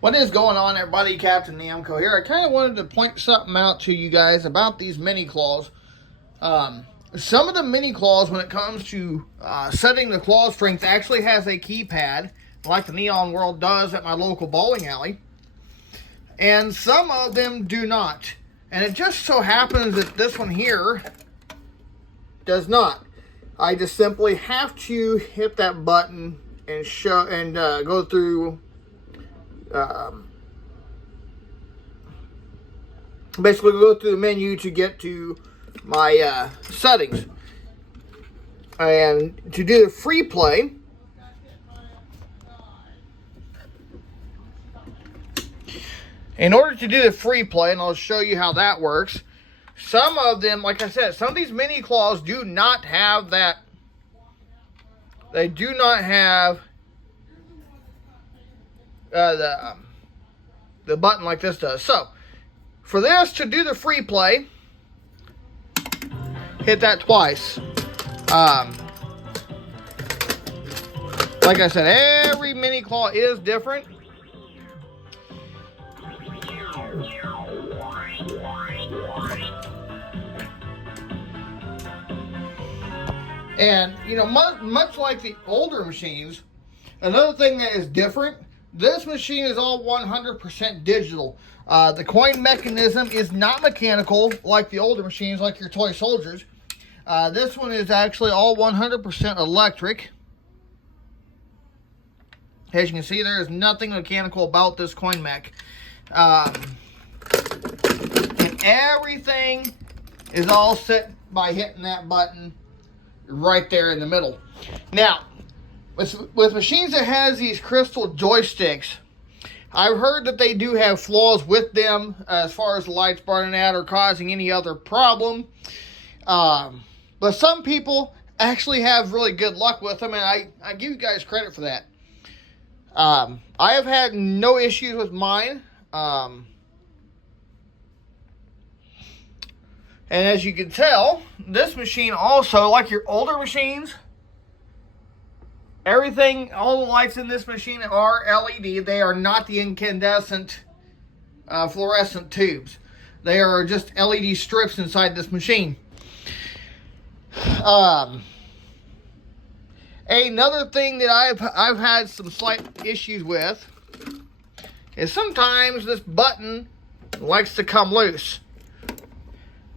What is going on, everybody? Captain Namco here. I kind of wanted to point something out to you guys about these mini claws. Some of the mini claws, when it comes to setting the claw strength, actually has a keypad, like the Neon World does at my local bowling alley. And some of them do not. And it just so happens that this one here does not. I just simply have to hit that button and go through basically go through the menu to get to my settings. And to do the free play, in order to do the free play, and I'll show you how that works, some of them, like I said, some of these mini claws do not have that. They do not have the button like this does. So, for this to do the free play, hit that twice. Like I said, every mini claw is different. And, you know, much like the older machines, another thing that is different, this machine is all 100% digital. The coin mechanism is not mechanical like the older machines, like your toy soldiers. This one is actually all 100% electric. As you can see, there is nothing mechanical about this coin mech. And everything is all set by hitting that button right there in the middle. Now, with machines that has these crystal joysticks, I've heard that they do have flaws with them as far as the lights burning out or causing any other problem. But some people actually have really good luck with them, and I give you guys credit for that. I have had no issues with mine. And as you can tell, this machine also, like your older machines, everything, all the lights in this machine are LED. They are not the incandescent fluorescent tubes. They are just LED strips inside this machine. Another thing that I've had some slight issues with is sometimes this button likes to come loose.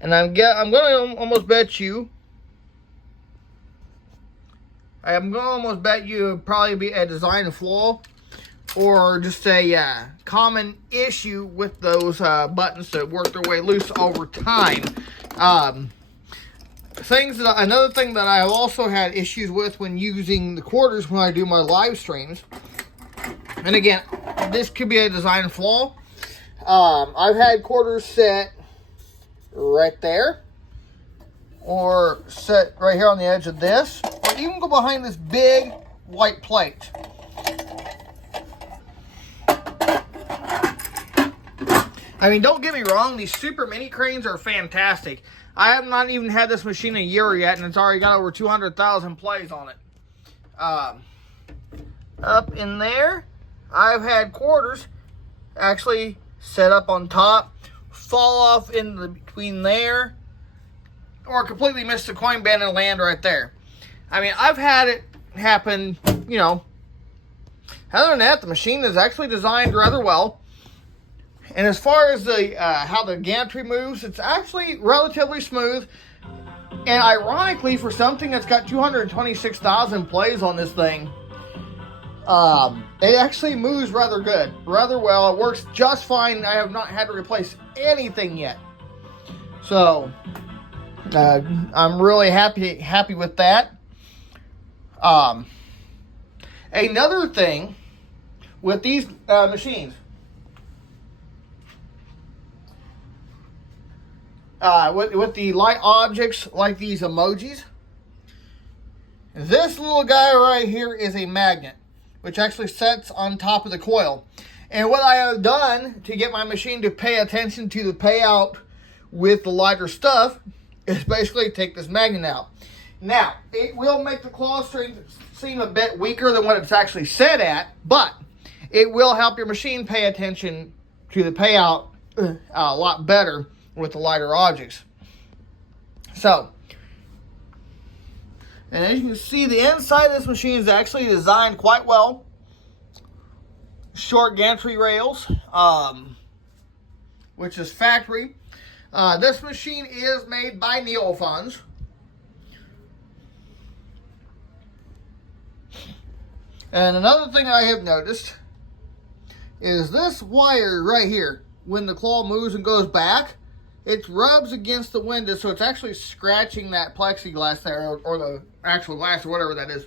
And I'm going to almost bet you it'll probably be a design flaw or just a common issue with those buttons that work their way loose over time. Another thing that I've also had issues with when using the quarters when I do my live streams, and again, this could be a design flaw. I've had quarters set right there, or set right here on the edge of this, or even go behind this big white plate. I mean, don't get me wrong, these super mini cranes are fantastic. I have not even had this machine a year yet, and it's already got over 200,000 plays on it. Up in there, I've had quarters actually set up on top, fall off in between there, or completely miss the coin band and land right there. I mean, I've had it happen, you know. Other than that, the machine is actually designed rather well. And as far as the how the gantry moves, it's actually relatively smooth. And ironically, for something that's got 226,000 plays on this thing, it actually moves rather good, rather well. It works just fine. I have not had to replace anything yet. So, I'm really happy with that. Another thing with these machines, with the light objects like these emojis, this little guy right here is a magnet, which actually sets on top of the coil. And what I have done to get my machine to pay attention to the payout with the lighter stuff is basically take this magnet out. Now, it will make the claw string seem a bit weaker than what it's actually set at, but it will help your machine pay attention to the payout a lot better with the lighter objects. So, and as you can see, the inside of this machine is actually designed quite well. Short gantry rails, which is factory. This machine is made by Neofunds. And another thing I have noticed is this wire right here, when the claw moves and goes back, it rubs against the window, so it's actually scratching that plexiglass there, or the actual glass, or whatever that is.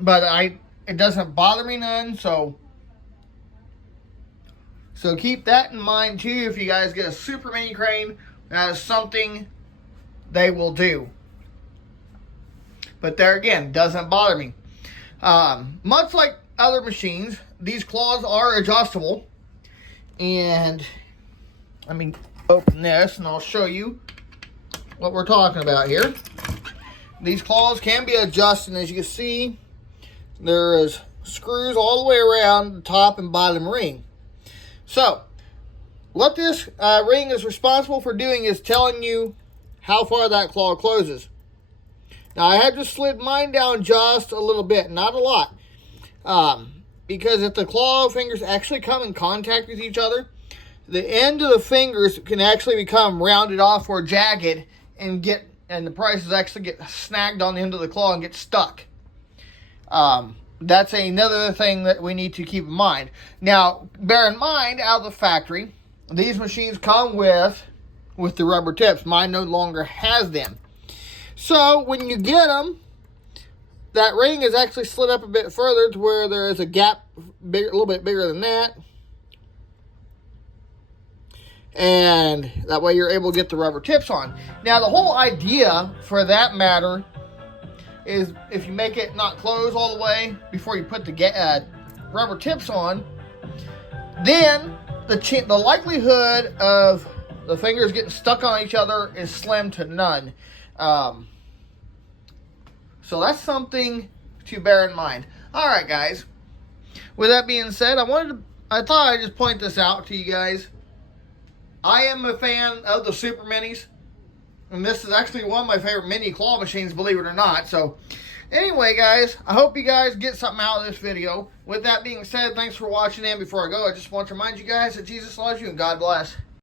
But it doesn't bother me none, so keep that in mind too. If you guys get a super mini crane, that is something they will do. But there again, doesn't bother me. Much like other machines, these claws are adjustable. And let me open this and I'll show you what we're talking about here. These claws can be adjusted, and as you can see, there is screws all the way around the top and bottom ring. So, what this ring is responsible for doing is telling you how far that claw closes. Now, I have just slid mine down just a little bit, not a lot. Because if the claw fingers actually come in contact with each other, the end of the fingers can actually become rounded off or jagged and the prices actually get snagged on the end of the claw and get stuck. That's another thing that we need to keep in mind. Now, bear in mind, out of the factory, these machines come with the rubber tips. Mine no longer has them. So, when you get them, that ring is actually slid up a bit further to where there is a gap a little bit bigger than that. And that way you're able to get the rubber tips on. Now, the whole idea for that matter is if you make it not close all the way before you put the rubber tips on, then the likelihood of the fingers getting stuck on each other is slim to none. So that's something to bear in mind. All right, guys. With that being said, I thought I'd just point this out to you guys. I am a fan of the Super Minis. And this is actually one of my favorite mini claw machines, believe it or not. So, anyway, guys, I hope you guys get something out of this video. With that being said, thanks for watching. And before I go, I just want to remind you guys that Jesus loves you and God bless.